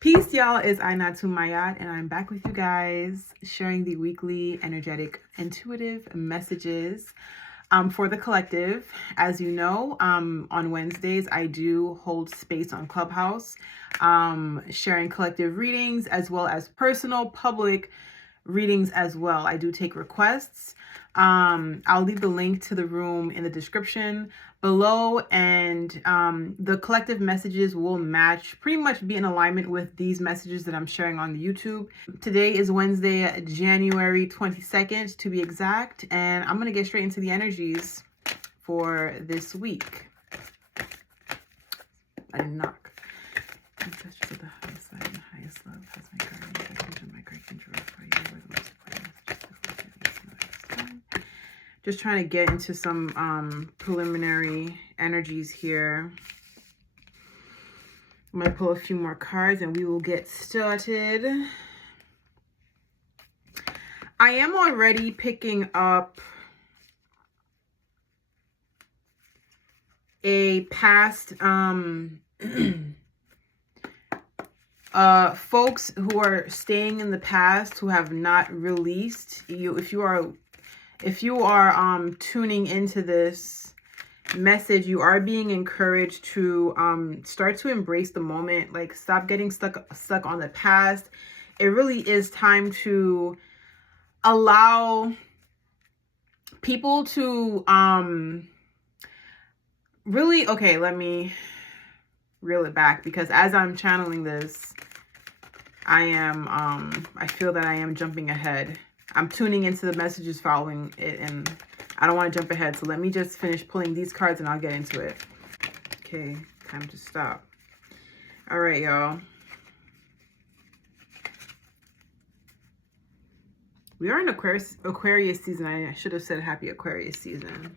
Peace, y'all. It's Ainatu Mayat, and I'm back with you guys, sharing the weekly energetic intuitive messages for the collective. As you know, on Wednesdays, I do hold space on Clubhouse, sharing collective readings as well as personal public readings as well. I do take requests. I'll leave the link to the room in the description below, and the collective messages will pretty much be in alignment with these messages that I'm sharing on the YouTube. Today is Wednesday, January 22nd to be exact, and I'm going to get straight into the energies for this week. I did knock. Ancestral to the highest side and the highest love has my guardian, my great control for you. Where the most important messages. Just trying to get into some preliminary energies here. I'm going to pull a few more cards and we will get started. I am already picking up a past folks who are staying in the past, who have not released you. If you are tuning into this message, you are being encouraged to start to embrace the moment. Like, stop getting stuck on the past. It really is time to allow people to really, okay, let me reel it back, because as I'm channeling this, I feel that I am jumping ahead. I'm tuning into the messages following it, and I don't want to jump ahead. So let me just finish pulling these cards and I'll get into it. Okay, time to stop. All right, y'all. We are in Aquarius season. I should have said happy Aquarius season.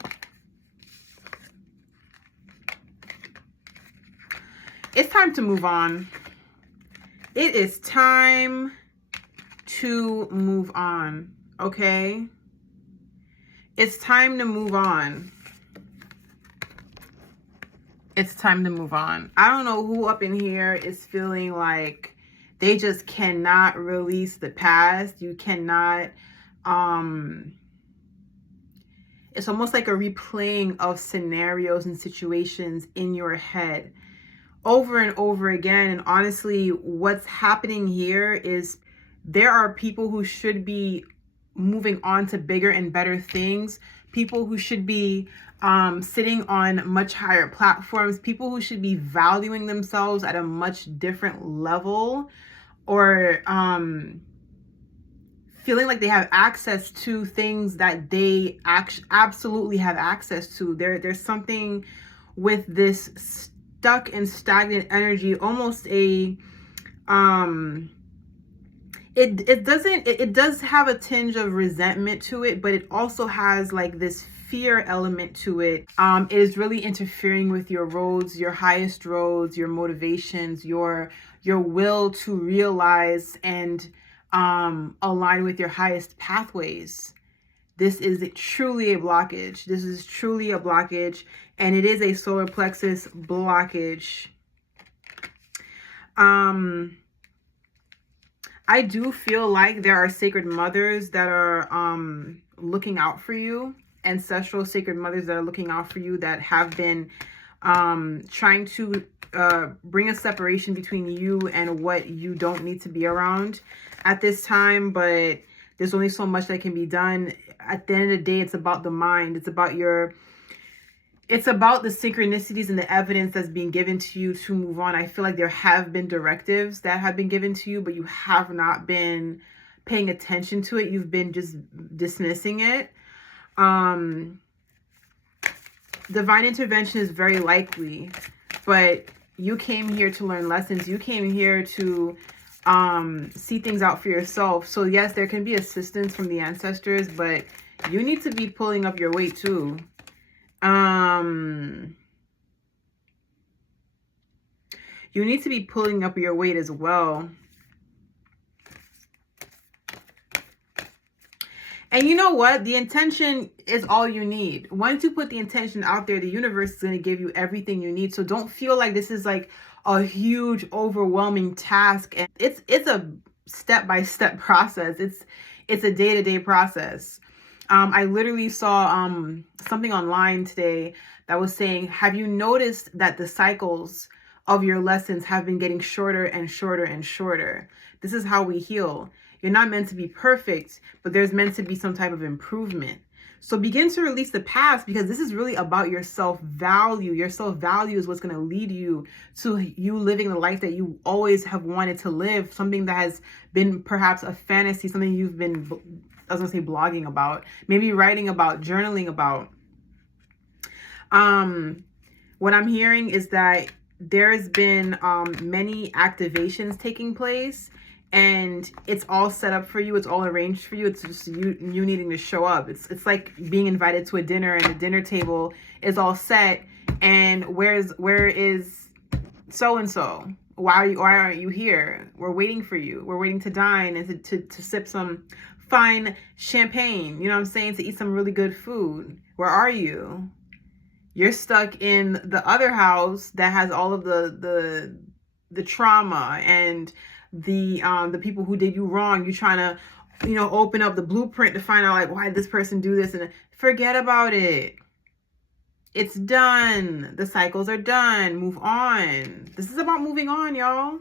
It's time to move on. It is time to move on, okay? It's time to move on. It's time to move on. I don't know who up in here is feeling like they just cannot release the past. You cannot, it's almost like a replaying of scenarios and situations in your head over and over again. And honestly, what's happening here is there are people who should be moving on to bigger and better things, people who should be sitting on much higher platforms, people who should be valuing themselves at a much different level, or feeling like they have access to things that they absolutely have access to. There's something with this stuck and stagnant energy, almost a it does have a tinge of resentment to it, but it also has like this fear element to it. It is really interfering with your roads, your highest roads, your motivations, your will to realize and align with your highest pathways. This is truly a blockage. This is truly a blockage, and it is a solar plexus blockage. I do feel like there are sacred mothers that are looking out for you, ancestral sacred mothers that are looking out for you, that have been trying to bring a separation between you and what you don't need to be around at this time, but there's only so much that can be done. At the end of the day, it's about the mind. It's about the synchronicities and the evidence that's being given to you to move on. I feel like there have been directives that have been given to you, but you have not been paying attention to it. You've been just dismissing it. Divine intervention is very likely, but you came here to learn lessons. You came here to see things out for yourself. So yes, there can be assistance from the ancestors, but you need to be pulling up your weight too. You need to be pulling up your weight as well. And you know what? The intention is all you need. Once you put the intention out there, the universe is going to give you everything you need. So don't feel like this is like, a huge, overwhelming task. And it's a step-by-step process. It's a day-to-day process. I literally saw something online today that was saying, have you noticed that the cycles of your lessons have been getting shorter and shorter and shorter? This is how we heal. You're not meant to be perfect, but there's meant to be some type of improvement. So begin to release the past, because this is really about your self-value. Your self-value is what's going to lead you to you living the life that you always have wanted to live, something that has been perhaps a fantasy, something you've been, I was going to say blogging about, maybe writing about, journaling about. What I'm hearing is that there's been many activations taking place, and it's all set up for you. It's all arranged for you. It's just you needing to show up. It's like being invited to a dinner, and the dinner table is all set. And where is so and so? Why aren't you here? We're waiting for you. We're waiting to dine and to sip some fine champagne. You know what I'm saying? To eat some really good food. Where are you? You're stuck in the other house that has all of the trauma and the people who did you wrong. You're trying to, open up the blueprint to find out, like, why did this person do this? And forget about it. It's done. The cycles are done. Move on. This is about moving on, y'all.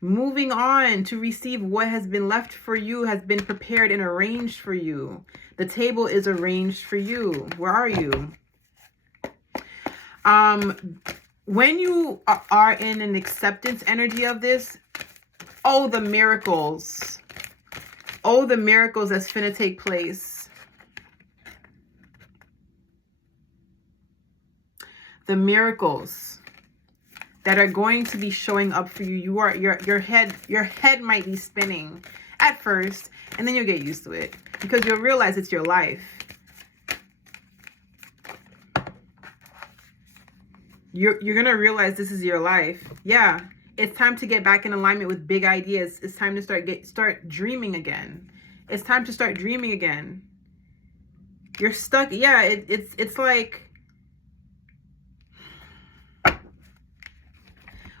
Moving on to receive what has been left for you, has been prepared and arranged for you. The table is arranged for you. Where are you? When you are in an acceptance energy of this, oh, the miracles. Oh, the miracles that's finna take place. The miracles that are going to be showing up for you. Your head might be spinning at first, and then you'll get used to it, because you'll realize it's your life. You're gonna realize this is your life. Yeah. It's time to get back in alignment with big ideas. It's time to start dreaming again. It's time to start dreaming again. You're stuck. Yeah, it's like,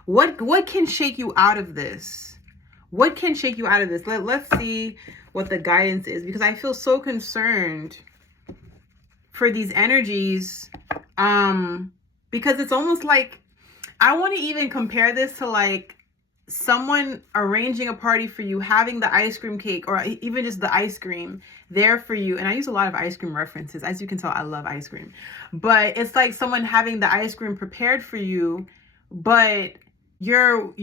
what can shake you out of this? What can shake you out of this? Let's see what the guidance is, because I feel so concerned for these energies. Because it's almost like, I want to even compare this to like someone arranging a party for you, having the ice cream cake, or even just the ice cream there for you. And I use a lot of ice cream references. As you can tell, I love ice cream. But it's like someone having the ice cream prepared for you, but you're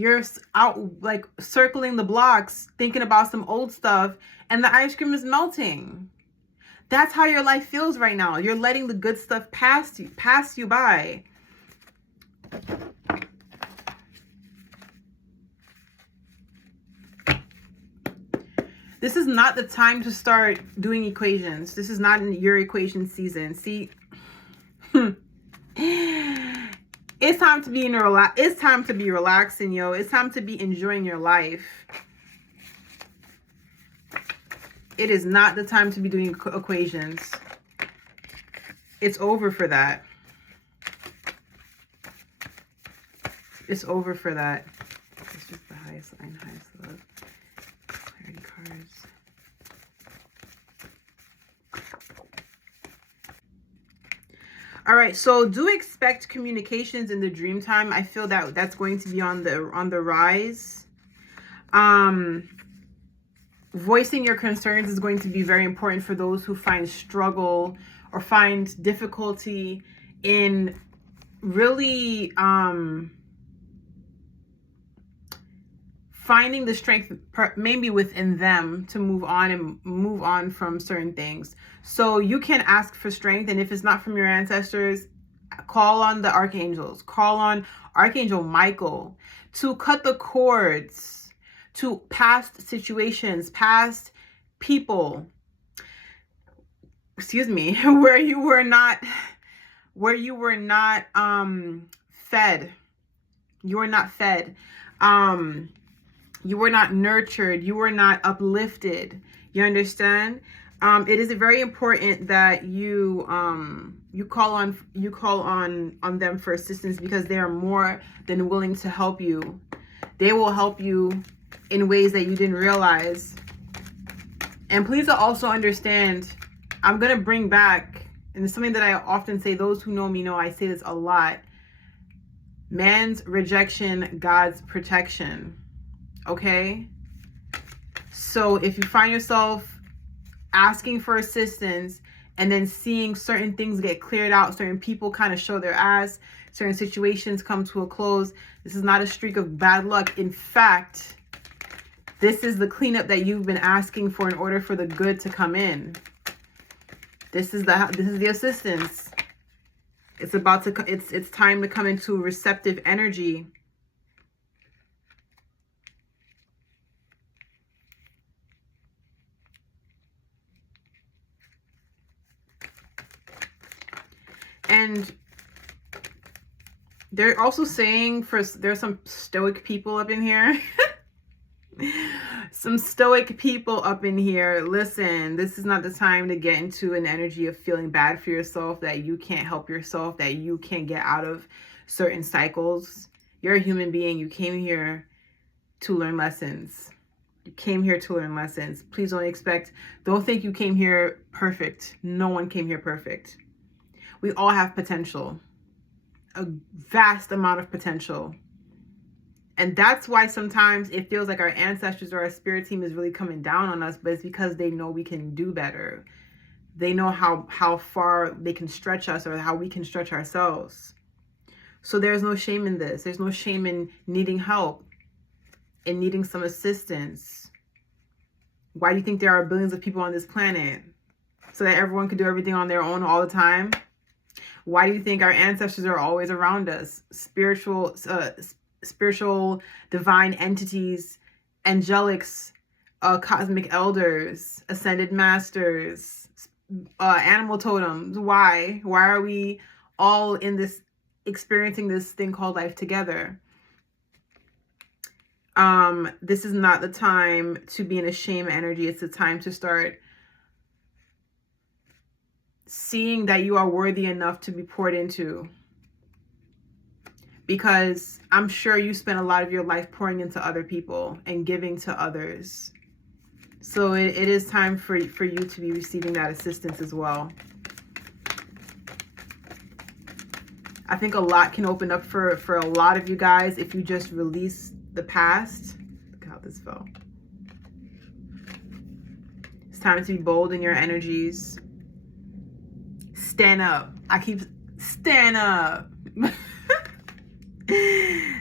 out like circling the blocks, thinking about some old stuff, and the ice cream is melting. That's how your life feels right now. You're letting the good stuff pass you by. This is not the time to start doing equations. This is not in your equation season. See, it's time to be it's time to be relaxing, yo. It's time to be enjoying your life. It is not the time to be doing equations. It's over for that. It's over for that. It's just the highest line, highest love. Clarity cards. All right, so do expect communications in the dream time. I feel that that's going to be on the rise. Voicing your concerns is going to be very important for those who find struggle or find difficulty in really finding the strength maybe within them to move on from certain things. So you can ask for strength, and if it's not from your ancestors, call on the archangels. Call on Archangel Michael to cut the cords to past situations, past people, where you were not fed. You were not fed. You were not nurtured. You were not uplifted. You understand? It is very important that you call on them for assistance, because they are more than willing to help you. They will help you in ways that you didn't realize. And please also understand, I'm going to bring back, and it's something that I often say, those who know me know I say this a lot: man's rejection, God's protection. Okay? So if you find yourself asking for assistance and then seeing certain things get cleared out, certain people kind of show their ass, certain situations come to a close, this is not a streak of bad luck. In fact, this is the cleanup that you've been asking for in order for the good to come in. This is the assistance. It's time to come into receptive energy. And they're also saying, there's some stoic people up in here. Some stoic people up in here. Listen, this is not the time to get into an energy of feeling bad for yourself, that you can't help yourself, that you can't get out of certain cycles. You're a human being. You came here to learn lessons. You came here to learn lessons. Please don't think you came here perfect. No one came here perfect. We all have potential, a vast amount of potential. And that's why sometimes it feels like our ancestors or our spirit team is really coming down on us, but it's because they know we can do better. They know how far they can stretch us, or how we can stretch ourselves. So there's no shame in this. There's no shame in needing help, in needing some assistance. Why do you think there are billions of people on this planet? So that everyone can do everything on their own all the time? Why do you think our ancestors are always around us? Spiritual, divine entities, angelics, cosmic elders, ascended masters, animal totems. Why? Why are we all in this, experiencing this thing called life together? This is not the time to be in a shame energy. It's the time to start seeing that you are worthy enough to be poured into. Because I'm sure you spent a lot of your life pouring into other people and giving to others. So it is time for you to be receiving that assistance as well. I think a lot can open up for a lot of you guys if you just release the past. Look how this fell. It's time to be bold in your energies. Stand up. Stand up.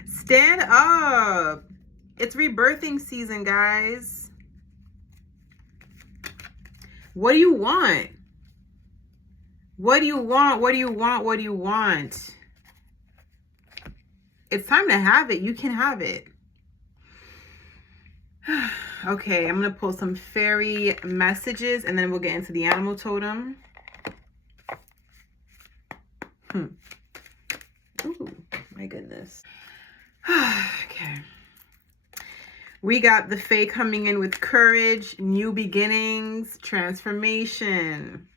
Stand up. It's rebirthing season, guys. What do you want? What do you want? What do you want? What do you want? It's time to have it. You can have it. Okay, I'm going to pull some fairy messages and then we'll get into the animal totem. Ooh, my goodness. Okay. We got the Fae coming in with courage, new beginnings, transformation.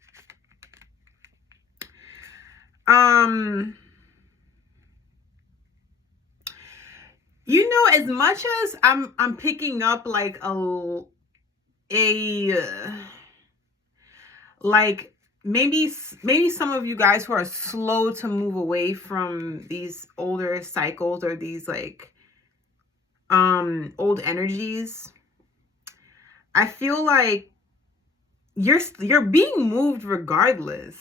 You know, as much as I'm picking up like like maybe some of you guys who are slow to move away from these older cycles or these like old energies, I feel like you're being moved regardless.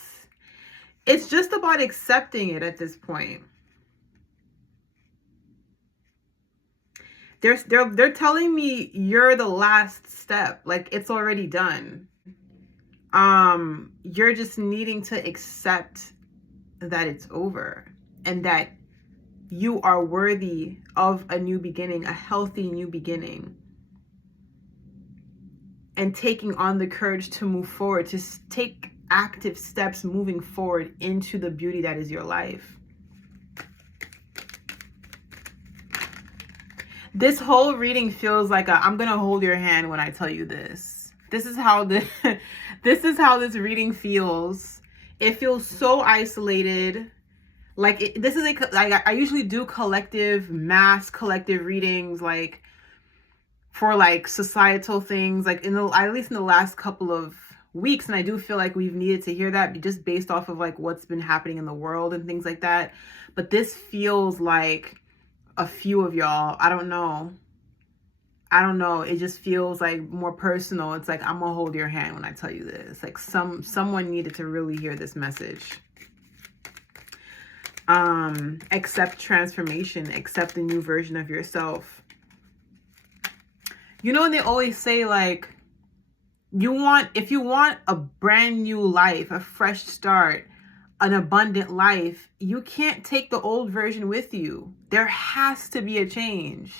It's just about accepting it at this point. They're telling me you're the last step, like it's already done. You're just needing to accept that it's over and that you are worthy of a new beginning, a healthy new beginning, and taking on the courage to move forward, to take active steps moving forward into the beauty that is your life. This whole reading feels like I'm gonna hold your hand when I tell you this. This is how the this is how this reading feels. It feels so isolated. Like this is I usually do mass collective readings, like for like societal things, like at least in the last couple of weeks, and I do feel like we've needed to hear that just based off of like what's been happening in the world and things like that. But this feels like a few of y'all. I don't know. It just feels like more personal. It's like, I'm gonna hold your hand when I tell you this. Like someone needed to really hear this message. Accept transformation, accept a new version of yourself. You know, when they always say, like, if you want a brand new life, a fresh start, an abundant life, you can't take the old version with you. There has to be a change.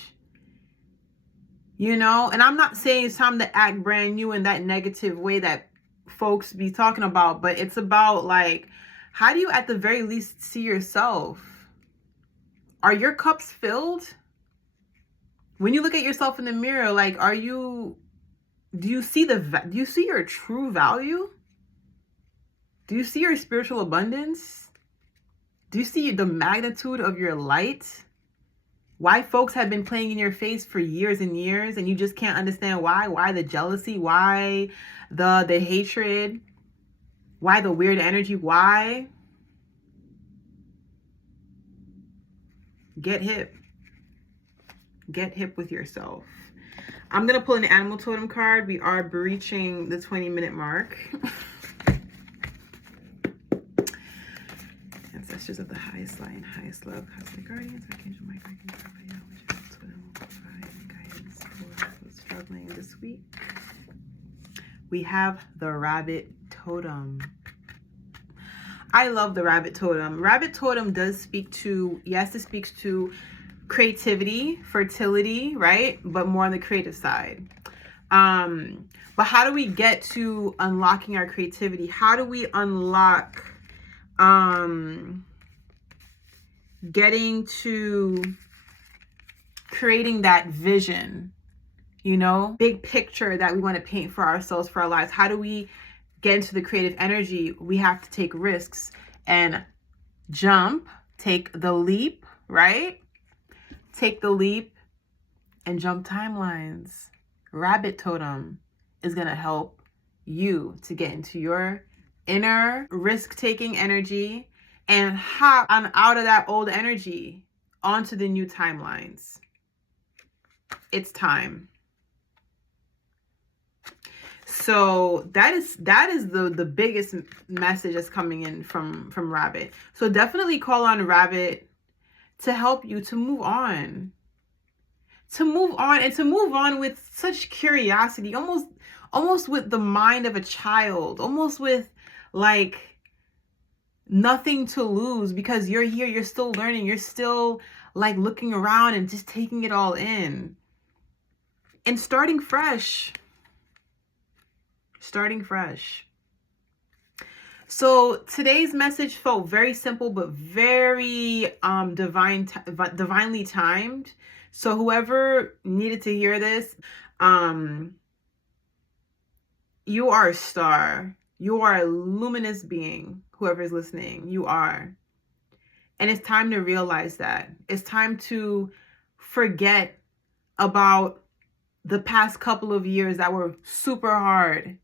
You know, and I'm not saying it's time to act brand new in that negative way that folks be talking about, but it's about, like, how do you at the very least see yourself? Are your cups filled? When you look at yourself in the mirror, like, do you see your true value? Do you see your spiritual abundance? Do you see the magnitude of your light? Why folks have been playing in your face for years and years, and you just can't understand why? Why the jealousy? Why the hatred? Why the weird energy? Why? Get hip. Get hip with yourself. I'm going to pull an animal totem card. We are breaching the 20-minute mark. Ancestors of the highest light and highest love, cosmic guardians, archangel Michael, archangel Raphael, which is totem will provide guidance for those struggling this week. We have the rabbit totem. I love the rabbit totem. Rabbit totem does speak to, yes, it speaks to creativity, fertility, right? But more on the creative side. But how do we get to unlocking our creativity? How do we unlock getting to creating that vision, you know, big picture that we want to paint for ourselves, for our lives? How do we get into the creative energy? We have to take risks and jump, take the leap, right? Take the leap and jump timelines. Rabbit totem is going to help you to get into your inner risk-taking energy and hop on out of that old energy onto the new timelines. It's time. So that is the biggest message that's coming in from Rabbit. So definitely call on Rabbit to help you to move on. To move on with such curiosity, almost with the mind of a child, almost with like nothing to lose, because you're here, you're still learning, you're still like looking around and just taking it all in and starting fresh. So today's message felt very simple, but very divinely timed. So whoever needed to hear this, you are a star. You are a luminous being. Whoever is listening, you are. And it's time to realize that. It's time to forget about the past couple of years that were super hard.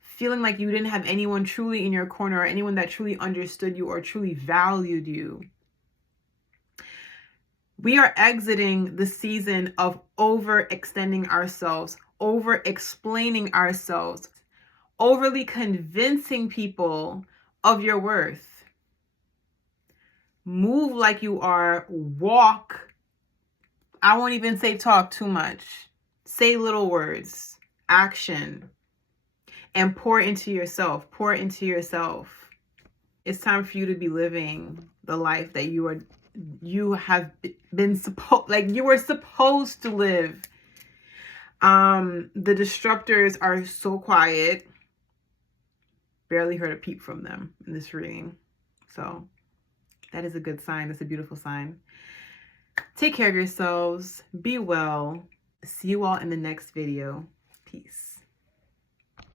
Feeling like you didn't have anyone truly in your corner, or anyone that truly understood you or truly valued you. We are exiting the season of overextending ourselves, over-explaining ourselves, overly convincing people of your worth. Move like you are, walk. I won't even say talk too much. Say little words, action, and pour into yourself. Pour into yourself. It's time for you to be living the life that you have been you were supposed to live. The disruptors are so quiet. Barely heard a peep from them in this reading. So that is a good sign. That's a beautiful sign. Take care of yourselves. Be well. See you all in the next video. Peace.